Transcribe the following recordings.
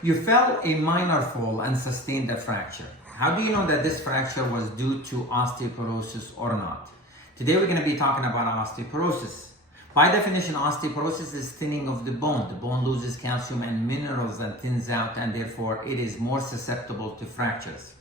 You fell a minor fall and sustained a fracture. How do you know that this fracture was due to osteoporosis or not? Today we're going to be talking about osteoporosis. By definition, osteoporosis is thinning of the bone. The bone loses calcium and minerals and thins out, and therefore it is more susceptible to fractures.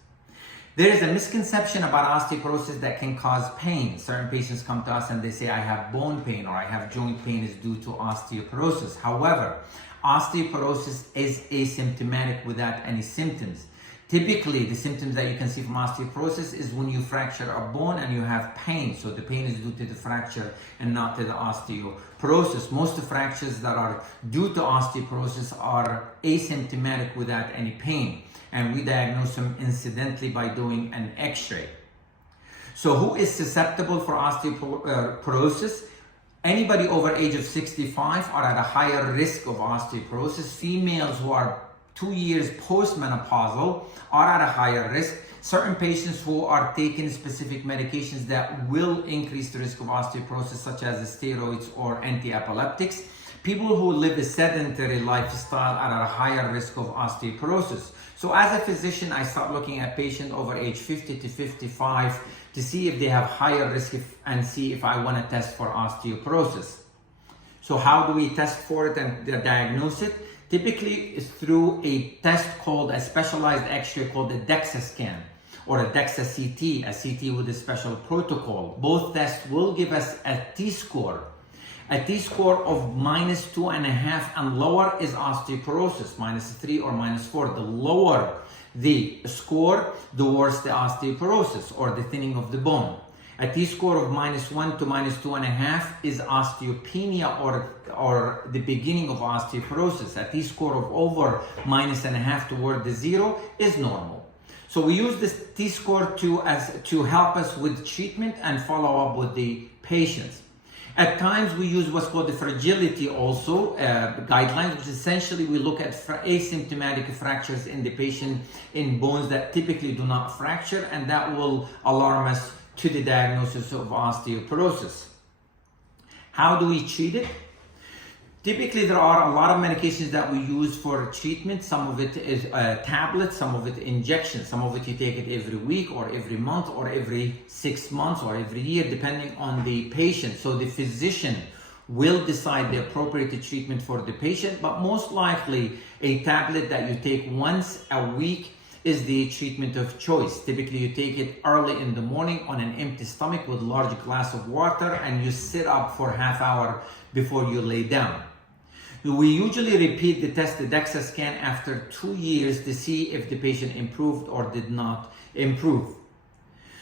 There is a misconception about osteoporosis that can cause pain. Certain patients come to us and they say, I have bone pain or I have joint pain is due to osteoporosis. However, osteoporosis is asymptomatic without any symptoms. Typically, the symptoms that you can see from osteoporosis is when you fracture a bone and you have pain. So the pain is due to the fracture and not to the osteoporosis. Most of the fractures that are due to osteoporosis are asymptomatic without any pain. And we diagnose them incidentally by doing an x-ray. So who is susceptible for osteoporosis? Anybody over age of 65 are at a higher risk of osteoporosis. Females who are 2 years postmenopausal are at a higher risk. Certain patients who are taking specific medications that will increase the risk of osteoporosis, such as steroids or anti-epileptics. People who live a sedentary lifestyle are at a higher risk of osteoporosis. So as a physician, I start looking at patients over age 50 to 55 to see if they have higher risk and see if I want to test for osteoporosis. So how do we test for it and diagnose it? Typically, it's through a test called a specialized X-ray called a DEXA scan or a DEXA CT, a CT with a special protocol. Both tests will give us a T-score. A T-score of -2.5 and lower is osteoporosis, -3 or -4. The lower the score, the worse the osteoporosis or the thinning of the bone. A T-score of -1 to -2.5 is osteopenia or the beginning of osteoporosis. A T-score of over -1.5 toward the 0 is normal. So we use this T-score to help us with treatment and follow up with the patients. At times we use what's called the fragility also guidelines, which essentially we look at asymptomatic fractures in the patient in bones that typically do not fracture, and that will alarm us to the diagnosis of osteoporosis. How do we treat it? Typically, there are a lot of medications that we use for treatment. Some of it is tablets, some of it injections, some of it you take it every week or every month or every 6 months or every year, depending on the patient. So the physician will decide the appropriate treatment for the patient, but most likely a tablet that you take once a week is the treatment of choice. Typically, you take it early in the morning on an empty stomach with a large glass of water, and you sit up for half hour before you lay down. We usually repeat the test, the DEXA scan, after 2 years to see if the patient improved or did not improve.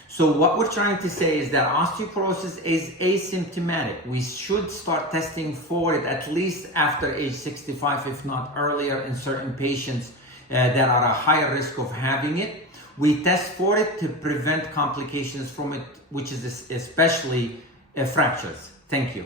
So what we're trying to say is that osteoporosis is asymptomatic. We should start testing for it at least after age 65, if not earlier, in certain patients that are a higher risk of having it. We test for it to prevent complications from it, which is especially fractures. Thank you.